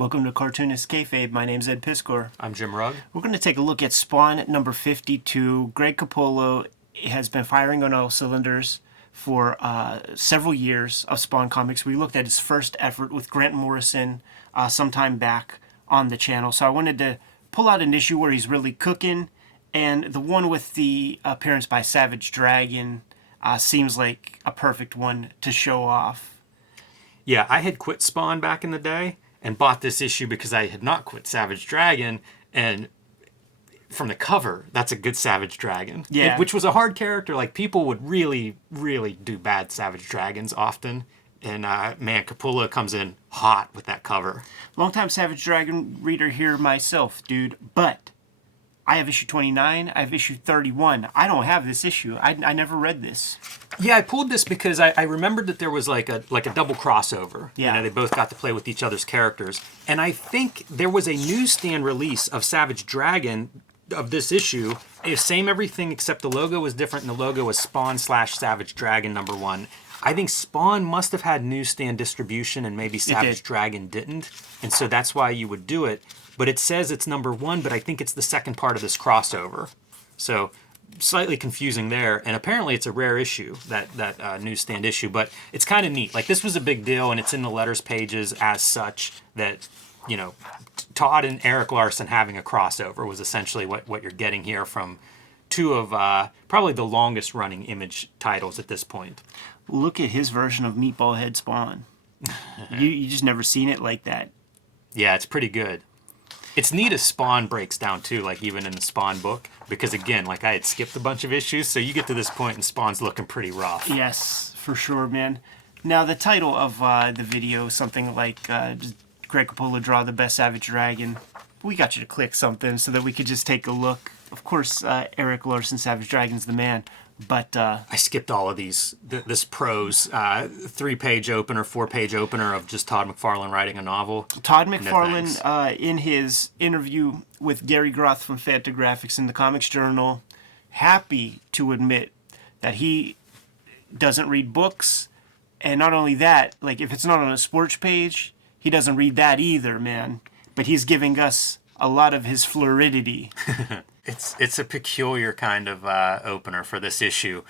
Welcome to Cartoonist Kayfabe. My name's Ed Piskor. I'm Jim Rugg. We're going to take a look at Spawn number 52. Greg Capullo has been firing on all cylinders for several years of Spawn comics. We looked at his first effort with Grant Morrison sometime back on the channel. So I wanted to pull out an issue where he's really cooking, and the one with the appearance by Savage Dragon seems like a perfect one to show off. Yeah, I had quit Spawn back in the day and bought this issue because I had not quit Savage Dragon, and from the cover, that's a good Savage Dragon. Yeah. Which was a hard character. Like, people would really, really do bad Savage Dragons often. And, man, Capullo comes in hot with that cover. Longtime Savage Dragon reader here myself, dude. But I have issue 29. I have issue 31. I don't have this issue. I never read this. Yeah, I pulled this because I remembered that there was like a double crossover. Yeah. You know, they both got to play with each other's characters. And I think there was a newsstand release of Savage Dragon of this issue. Same everything except the logo was different, and the logo was Spawn/Savage Dragon #1. I think Spawn must have had newsstand distribution and maybe Savage Dragon didn't. And so that's why you would do it. But it says it's #1, but I think it's the second part of this crossover. So slightly confusing there. And apparently it's a rare issue, that newsstand issue. But it's kind of neat. Like, this was a big deal, and it's in the letters pages as such that, you know, Todd and Eric Larson having a crossover was essentially what you're getting here from two of probably the longest running Image titles at this point. Look at his version of Meatball Head Spawn. you just never seen it like that. Yeah, it's pretty good. It's neat as Spawn breaks down too, like even in the Spawn book, because again, like I had skipped a bunch of issues, so you get to this point and Spawn's looking pretty rough. Yes, for sure, man. Now, the title of the video, something like Greg Capullo Draw the Best Savage Dragon. We got you to click something so that we could just take a look. Of course, Eric Larson, Savage Dragon's the man. But I skipped all of these. This prose 3-page opener, 4-page opener of just Todd McFarlane writing a novel. Todd McFarlane, in his interview with Gary Groth from Fantagraphics in the Comics Journal, happy to admit that he doesn't read books, and not only that, like if it's not on a sports page, he doesn't read that either, man. But he's giving us a lot of his fluidity. It's a peculiar kind of opener for this issue.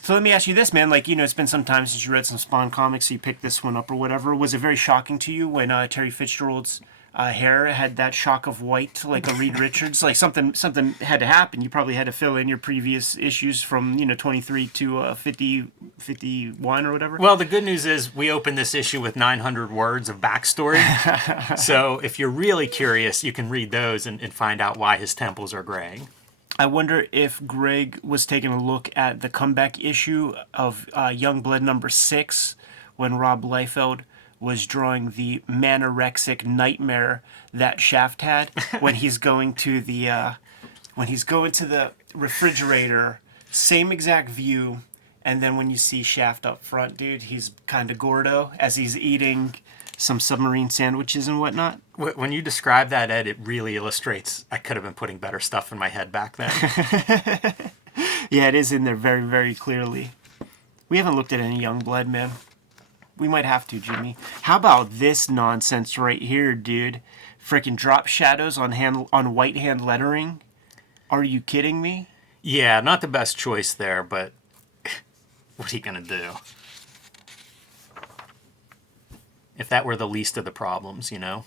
So let me ask you this, man. Like, you know, it's been some time since you read some Spawn comics, so you picked this one up or whatever. Was it very shocking to you when Terry Fitzgerald's hair had that shock of white, like a Reed Richards? Like something had to happen. You probably had to fill in your previous issues from, 23 to 51 or whatever. Well, the good news is we opened this issue with 900 words of backstory. So if you're really curious, you can read those and find out why his temples are graying. I wonder if Greg was taking a look at the comeback issue of Youngblood #6 when Rob Liefeld was drawing the manorexic nightmare that Shaft had when he's going to the refrigerator, same exact view, and then when you see Shaft up front, dude, he's kind of gordo as he's eating some submarine sandwiches and whatnot. When you describe that, Ed, it really illustrates I could have been putting better stuff in my head back then. Yeah, it is in there very, very clearly. We haven't looked at any Youngblood, man. We might have to, Jimmy. How about this nonsense right here, dude? Freaking drop shadows on white hand lettering. Are you kidding me? Yeah, not the best choice there, but what are you going to do? If that were the least of the problems, you know?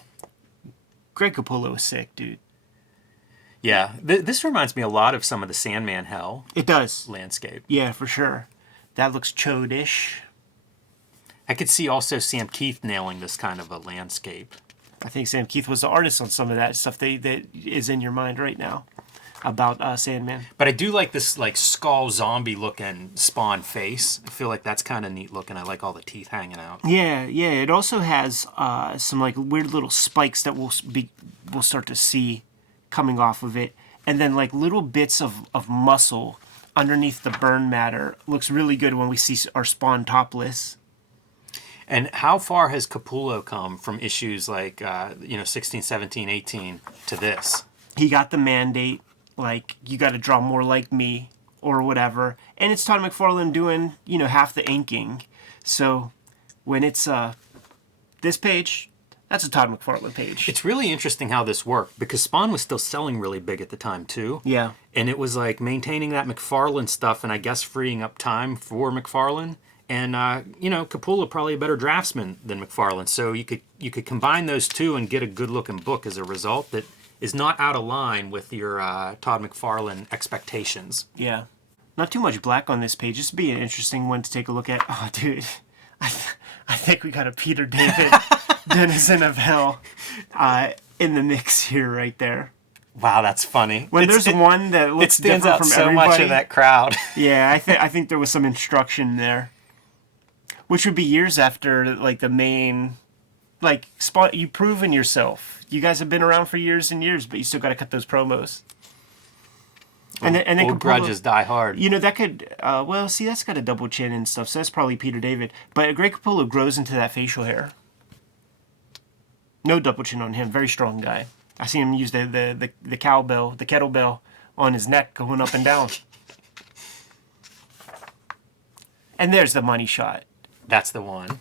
Greg Capullo is sick, dude. Yeah, this reminds me a lot of some of the Sandman Hell. It does. Landscape. Yeah, for sure. That looks chodish. I could see also Sam Keith nailing this kind of a landscape. I think Sam Keith was the artist on some of that stuff that is in your mind right now about Sandman. But I do like this like skull zombie looking Spawn face. I feel like that's kind of neat looking. I like all the teeth hanging out. Yeah. It also has some like weird little spikes that we'll start to see coming off of it, and then like little bits of muscle underneath the burn matter. Looks really good when we see our Spawn topless. And how far has Capullo come from issues like 16, 17, 18 to this? He got the mandate, like, you got to draw more like me or whatever. And it's Todd McFarlane doing, half the inking. So when it's this page, That's a Todd McFarlane page. It's really interesting how this worked because Spawn was still selling really big at the time too. Yeah. And it was like maintaining that McFarlane stuff and I guess freeing up time for McFarlane. And Capullo probably a better draftsman than McFarlane. So you could combine those two and get a good looking book as a result that is not out of line with your Todd McFarlane expectations. Yeah. Not too much black on this page. This would be an interesting one to take a look at. Oh, dude. I think we got a Peter David Denizen of Hell in the mix here right there. Wow, that's funny. When there's one that looks stands different out from so everybody, much of that crowd. Yeah, I think there was some instruction there. Which would be years after, like, the main... Like, Spawn, you've proven yourself. You guys have been around for years and years, but you still got to cut those promos. And then Old grudges die hard. You know, that could... well, see, that's got a double chin and stuff, so that's probably Peter David. But Greg Capullo grows into that facial hair. No double chin on him. Very strong guy. I see him use the cowbell, the kettlebell on his neck going up and down. And there's the money shot. That's the one.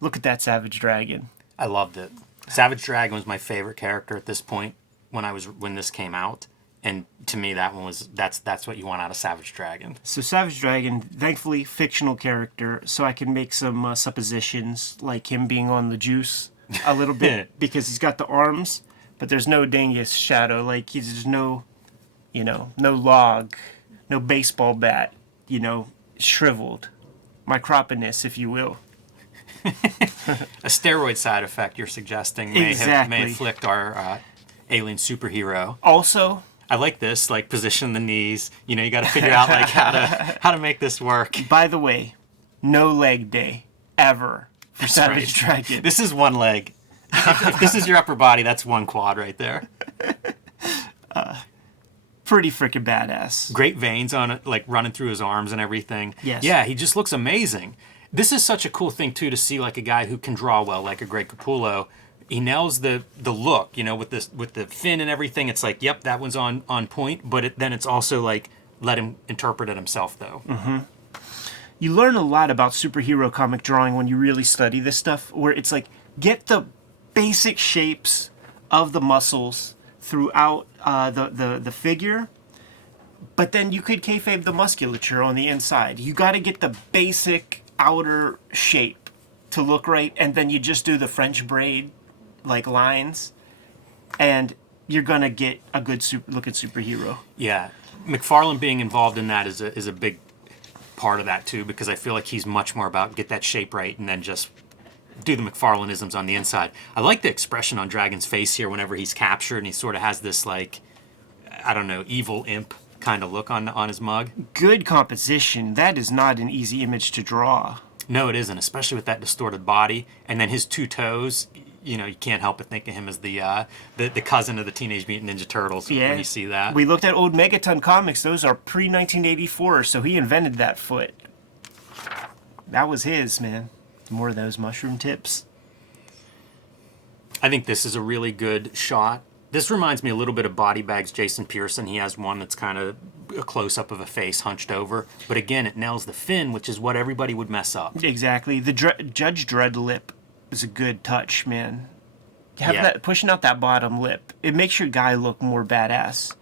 Look at that Savage Dragon. I loved it. Savage Dragon was my favorite character at this point when this came out. And to me, that's what you want out of Savage Dragon. So Savage Dragon, thankfully, fictional character, so I can make some suppositions, like him being on the juice a little bit, because he's got the arms, but there's no dingus shadow, like there's no log, no baseball bat, shriveled. Microponus, if you will. A steroid side effect you're suggesting may have afflict our alien superhero. Also, I like this, like position the knees. You got to figure out like how to make this work. By the way, no leg day ever for Savage Dragon. This is one leg. If this is your upper body, that's one quad right there. Pretty freaking badass. Great veins on it, like running through his arms and everything. Yes. Yeah, he just looks amazing. This is such a cool thing too to see, like a guy who can draw well, like a Greg Capullo. He nails the look, with the fin and everything. It's like, yep, that one's on point. But then it's also like, let him interpret it himself, though. Mm-hmm. You learn a lot about superhero comic drawing when you really study this stuff, where it's like, get the basic shapes of the muscles throughout the figure, but then you could kayfabe the musculature on the inside. You got to get the basic outer shape to look right, and then you just do the French braid like lines, and you're gonna get a good looking superhero. Yeah, McFarlane being involved in that is a big part of that too, because I feel like he's much more about get that shape right and then just do the McFarlaneisms on the inside. I like the expression on Dragon's face here whenever he's captured, and he sort of has this, like, I don't know, evil imp kind of look on his mug. Good composition. That is not an easy image to draw. No, it isn't, especially with that distorted body. And then his two toes, you can't help but think of him as the cousin of the Teenage Mutant Ninja Turtles when you see that. We looked at old Megaton comics. Those are pre-1984, so he invented that foot. That was his, man. More of those mushroom tips. I think this is a really good shot. This reminds me a little bit of Body Bags Jason Pearson. He has one that's kind of a close-up of a face hunched over. But again, it nails the fin, which is what everybody would mess up. Exactly. The Judge Dredd lip is a good touch, man. That pushing out that bottom lip. It makes your guy look more badass.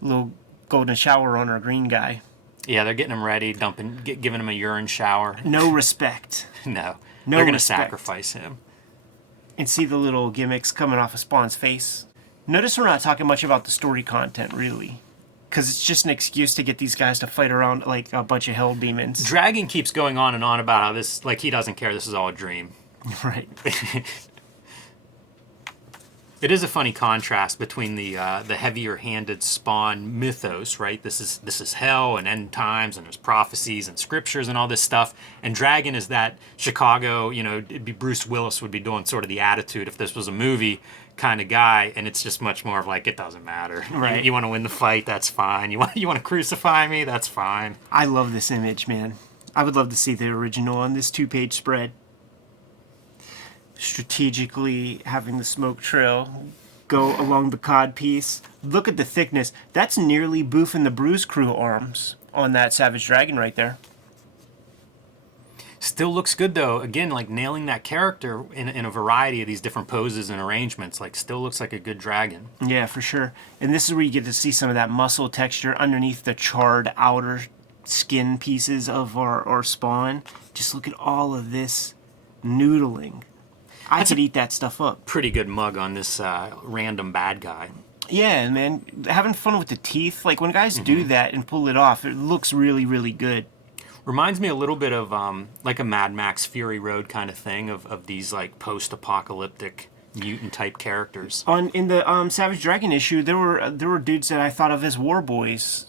A little golden shower on our green guy. Yeah, they're getting him ready, giving him a urine shower. No respect. No. They're going to sacrifice him. And see the little gimmicks coming off of Spawn's face. Notice we're not talking much about the story content, really. Because it's just an excuse to get these guys to fight around like a bunch of hell demons. Dragon keeps going on and on about how this, like, he doesn't care, this is all a dream. Right. It is a funny contrast between the heavier-handed Spawn mythos, right? This is hell and end times, and there's prophecies and scriptures and all this stuff. And Dragon is that Chicago, it'd be Bruce Willis would be doing sort of the Attitude if this was a movie kind of guy, and it's just much more of like, it doesn't matter. Right. You want to win the fight, that's fine. You want to crucify me, that's fine. I love this image, man. I would love to see the original on this 2-page spread. Strategically having the smoke trail go along the cod piece. Look at the thickness. That's nearly Boof and the Bruise Crew arms on that Savage Dragon right there. Still looks good though. Again, like nailing that character in a variety of these different poses and arrangements. Like, still looks like a good dragon. Yeah, for sure. And this is where you get to see some of that muscle texture underneath the charred outer skin pieces of our spawn. Just look at all of this noodling. I could eat that stuff up. Pretty good mug on this random bad guy. Yeah, man. Having fun with the teeth. Like, when guys do that and pull it off, it looks really, really good. Reminds me a little bit of like a Mad Max Fury Road kind of thing of these like post-apocalyptic mutant type characters. In the Savage Dragon issue, there were dudes that I thought of as war boys,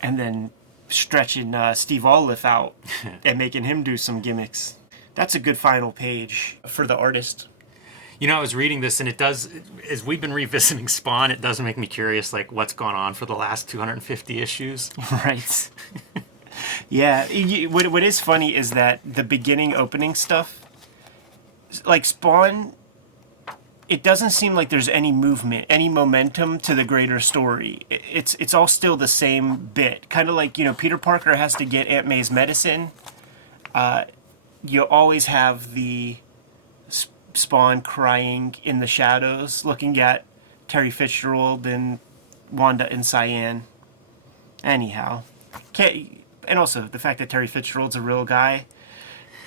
and then stretching Steve Olive out and making him do some gimmicks. That's a good final page for the artist. You know, I was reading this, and it does, as we've been revisiting Spawn, it does make me curious, like, what's gone on for the last 250 issues. Right. Yeah. What is funny is that the beginning opening stuff, like Spawn, it doesn't seem like there's any movement, any momentum to the greater story. It's all still the same bit. Kind of like, you know, Peter Parker has to get Aunt May's medicine. You always have the Spawn crying in the shadows, looking at Terry Fitzgerald and Wanda and Cyan. Anyhow. And also, the fact that Terry Fitzgerald's a real guy,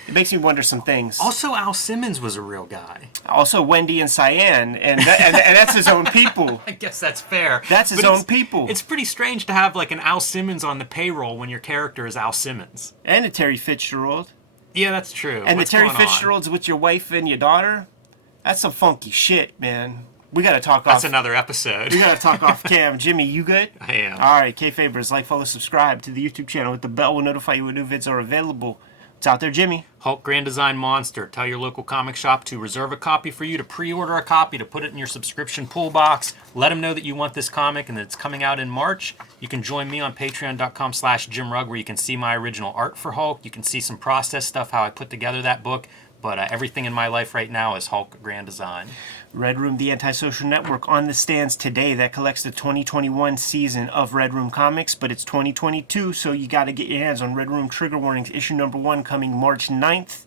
it makes me wonder some things. Also, Al Simmons was a real guy. Also, Wendy and Cyan, and that's his own people. I guess that's fair. That's his own people. It's pretty strange to have, like, an Al Simmons on the payroll when your character is Al Simmons. And a Terry Fitzgerald. Yeah, that's true. And What's the Terry going on? Fitzgerald's with your wife and your daughter? That's some funky shit, man. We gotta talk That's off. another episode. We gotta talk off cam. Jimmy, you good? I am. All right, Kayfabers, like, follow, subscribe to the YouTube channel. Hit the bell will notify you when new vids are available. It's out there, Jimmy. Hulk Grand Design Monster. Tell your local comic shop to reserve a copy for you, to pre-order a copy, to put it in your subscription pull box. Let them know that you want this comic and that it's coming out in March. You can join me on patreon.com/JimRugg, where you can see my original art for Hulk. You can see some process stuff, how I put together that book. But everything in my life right now is Hulk Grand Design. Red Room, the antisocial network, on the stands today that collects the 2021 season of Red Room Comics, but it's 2022, so you got to get your hands on Red Room Trigger Warnings, issue number 1, coming March 9th.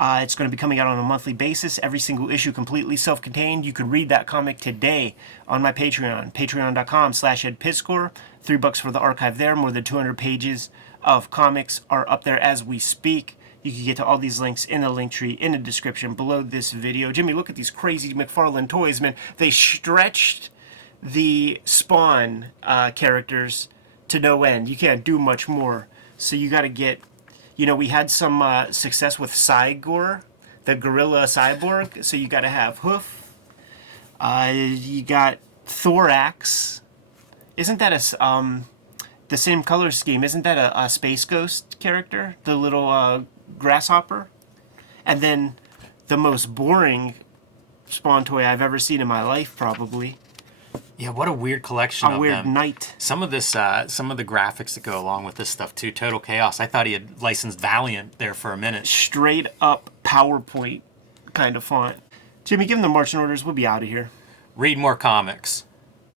It's going to be coming out on a monthly basis, every single issue completely self-contained. You can read that comic today on my Patreon, patreon.com/EdPiscore. $3 for the archive there. More than 200 pages of comics are up there as we speak. You can get to all these links in the link tree in the description below this video. Jimmy, look at these crazy McFarlane toys, man. They stretched the Spawn characters to no end. You can't do much more. So you got to get, you know, we had some success with Cygor, the gorilla cyborg. So you got to have Hoof. You got Thorax. Isn't that the same color scheme? Isn't that a Space Ghost character? The little grasshopper? And then the most boring Spawn toy I've ever seen in my life, probably. Yeah, what a weird collection of A weird them. knight. Some of this, some of the graphics that go along with this stuff too. Total Chaos. I thought he had licensed Valiant there for a minute. Straight up PowerPoint kind of font. Jimmy, give them the marching orders. We'll be out of here. Read more comics.